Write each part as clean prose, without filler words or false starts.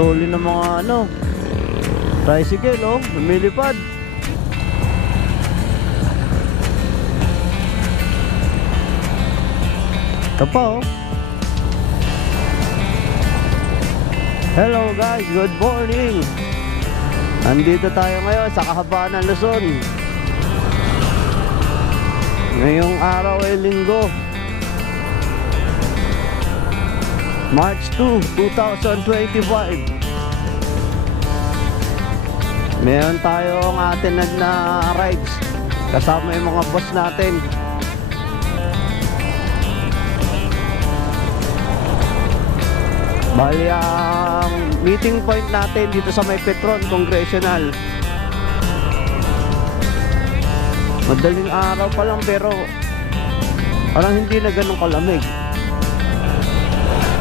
Tuli ng mga ano, tricycle, oh, lumilipad. Ito pa, oh. Hello guys, good morning. Nandito tayo ngayon sa kahabaan ng Luzon. Ngayong araw ay linggo, March 2, 2025. Meron tayong atinag na rides kasama yung mga boss natin. Bali ang meeting point natin dito sa may Petron Congressional. Madaling araw pa lang pero parang hindi na ganun kalamig.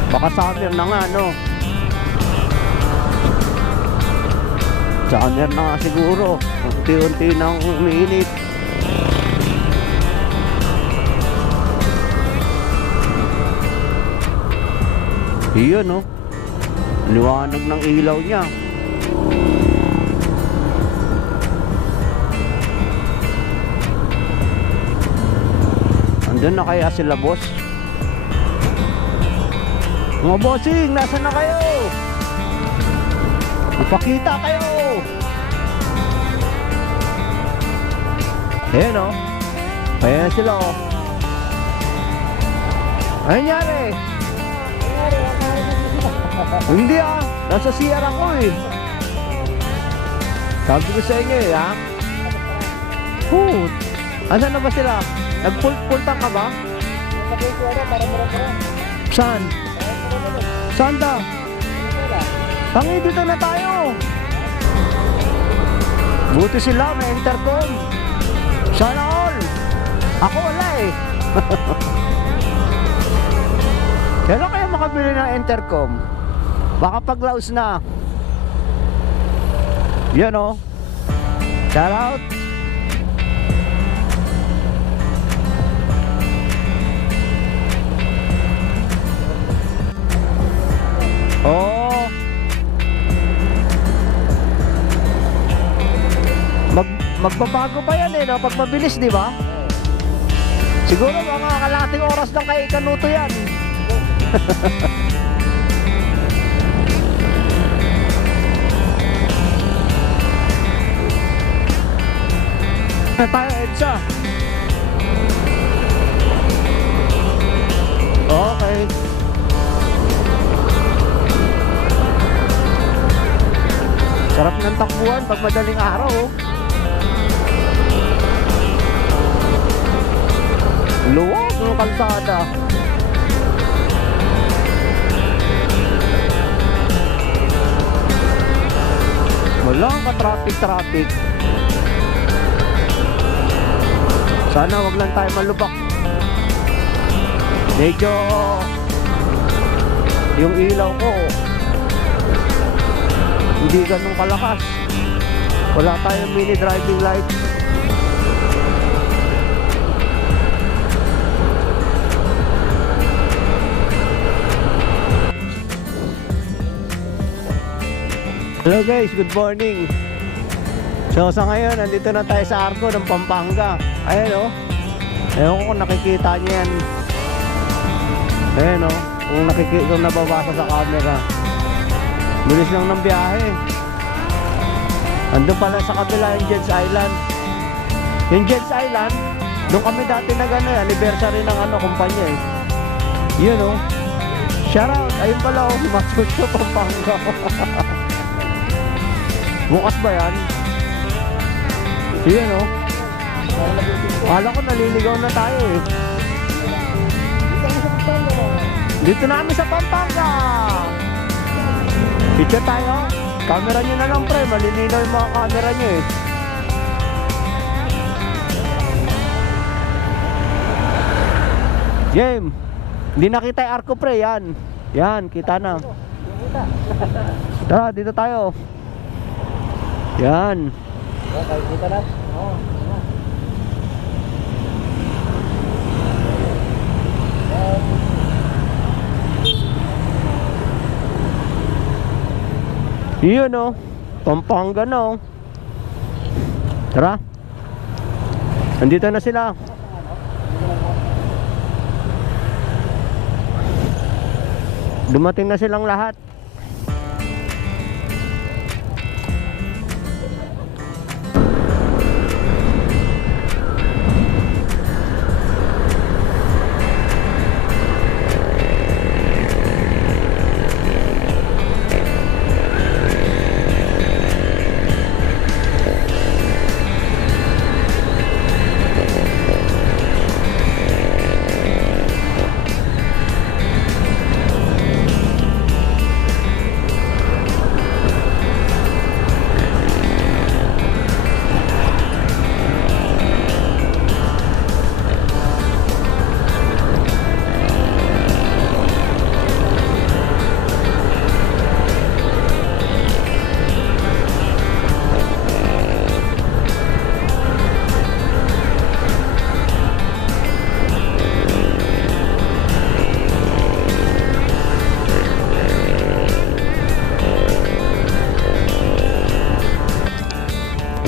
Baka summer na nga, no? Summer na nga siguro. Unti-unti nang umiinit. Iyon, no? Liwanag ng ilaw niya. Andun na kaya sila, boss? Mga bossing, nasaan na kayo? Ipakita kayo! Ayan, oh. Ayan sila, oh. Ayan nangyari. Hindi, ah. Nasa CR ako, eh. Sabi ko sa inyo, eh, ha? Asan na ba sila? Nagpultang ka ba? Saan? Saan daw? Tangi, dito na tayo. Buti sila, may intercom. Sana all. Ako wala, eh. Kailan kaya makabili ng intercom? Baka paglaos na. Yan, oh. Shout out. Oh. Magbabago pa yan, eh, no? Pag mabilis, di ba? Siguro mga kalating oras lang kay Kanuto yan. Na tayo, EDSA. Okay. Sarap ng takbuhan pag madaling araw, oh. Luwag ng kalsada. Walang ka-traffic. Sana wag lang tayo malubak. Medyo yung ilaw ko hindi ganun kalakas. Wala tayong mini driving light. Hello guys, good morning. So sa ngayon, nandito na tayo sa Arco ng Pampanga. Ayan, oh. Ewan ko kung nakikita niyo yan. Ayan, oh. Kung nababasa sa camera. Bilis lang ng biyahe. Andun pala sa kabila yung Jed's Island. Yung Jed's Island, doon kami dati nag-ano, anniversary ng kumpanya, eh. Yun, oh. Shout out. Ayun pala, oh. Masucho, Pampanga. Bukas ba yan? Yan, oh. Kala ko naliligaw na tayo, eh. Dito na kami sa Pampanga. Picture tayo. Camera nyo na lang, pre. Malilinaw yung mga camera nyo, eh. Game. Hindi nakita yung arko, pre. Yan. Yan, kita na. Tara, dito tayo. Yan. Okay, kita na. Oo. Yun oh. Pampanga na oh. Tara. Nandito na sila. Dumating na silang lahat.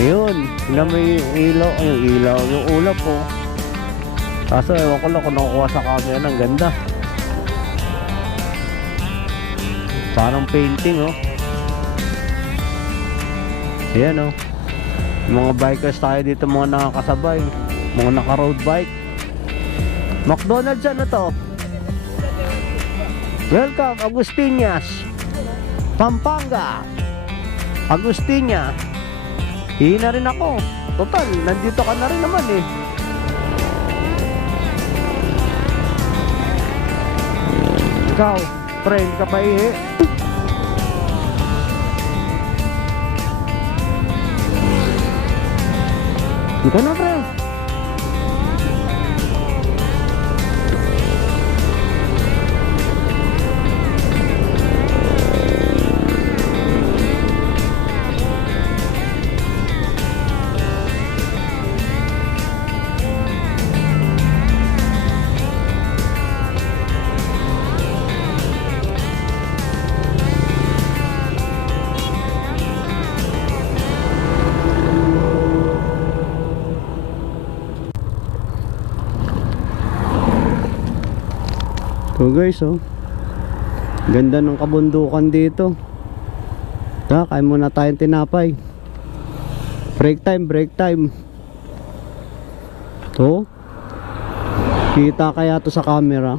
Ayun, tingnan mo yung ilaw, yung ulap po. Kaso ewan ko lang kung nakukuha sa camera ng ganda. Parang painting oh. Ayan oh. Yung mga bikers tayo dito, mga nakakasabay, mga naka-road bike. McDonald's ano to? Welcome, Agustinias, Pampanga. Agustinia. Hihi na rin ako. Total, nandito ka na rin naman eh. Ikaw, pre, hindi ka pa ihi. Hindi ka na, pre. So guys oh, ganda ng kabundukan dito. Tara, kain muna tayong tinapay. Break time, break time. To, kita kaya to sa camera.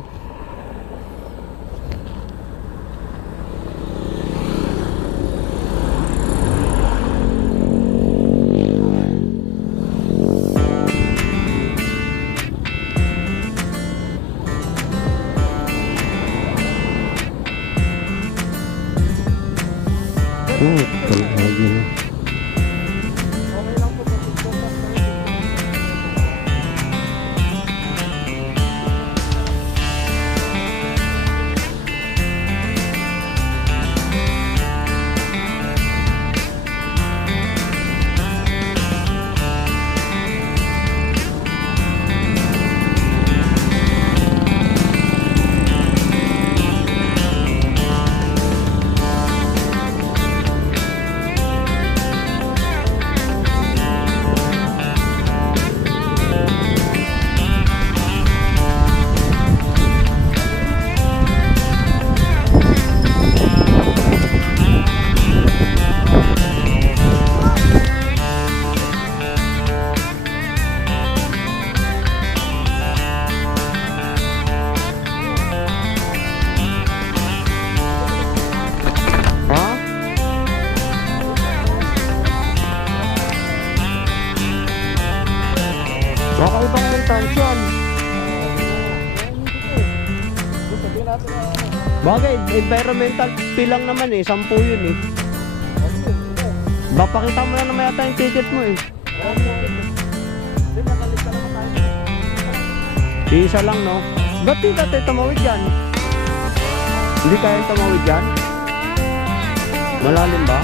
Oh, talaga na. Kakaibang entrance yan. Bagay, environmental fee lang naman eh, 10 yun eh. Bapakita mo na naman yata yung ticket mo eh. Isa lang no? Ba't di ka tayo tumawid yan? Hindi kaya tumawid yan? Malalim ba?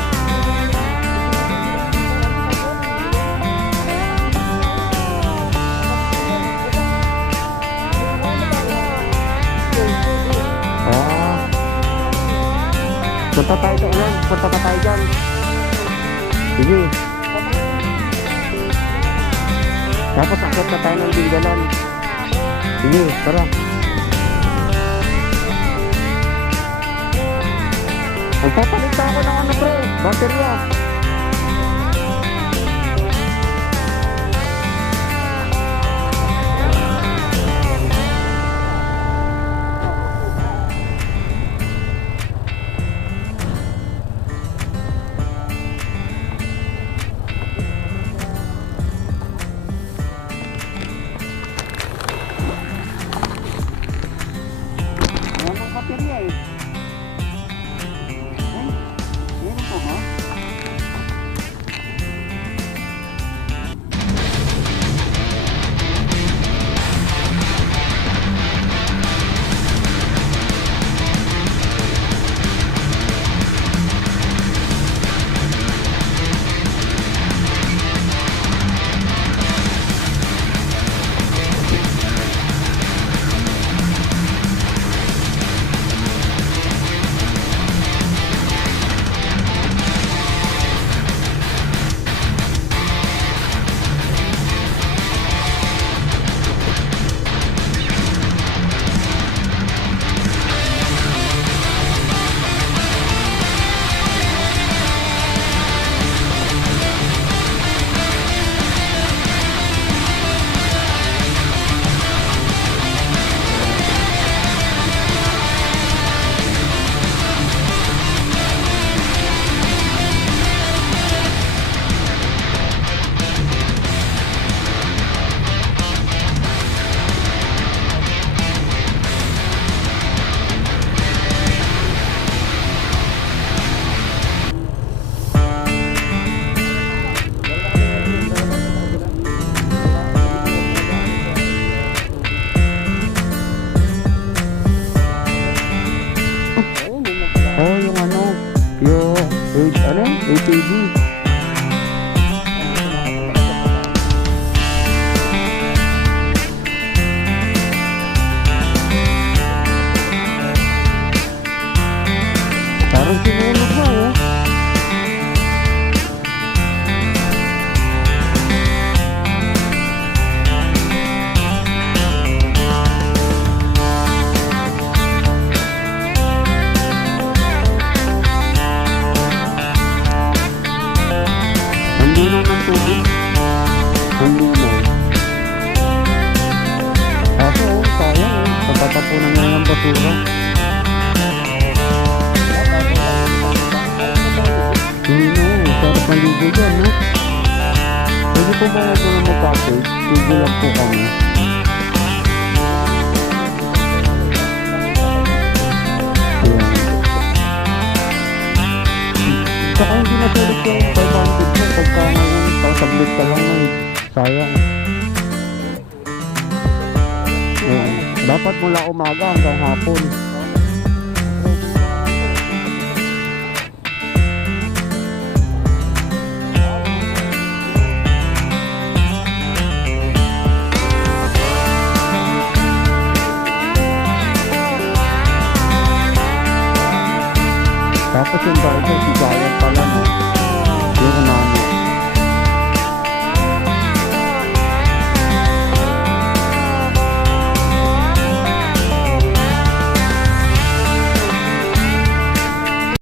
Punta tayo doon. Punta pa tayo dyan. Sige. Tapos akit na tayo ng Bilgalan. Sige, tara. Magpapalit na ako ng ano pre, baterya. Anong baterya eh? Meron po ba? Oh, yung ano, yung ano, ATV. Parang sinunog na eh. Hindi na ng tubig. Hindi na. Kaso, sayang eh. Pagtatapunan nila ng basura. Sarap maligo dyan, no? Pwede po ba ito na mag-package? Ligo lang po kami. Ayan. Saka hindi nasulit yung 500 mo. Pagka ngayon, sablit ka lang nun. Sayang. Ayan. Dapat mula umaga hanggang hapon. Tapos yung driver, si Gaya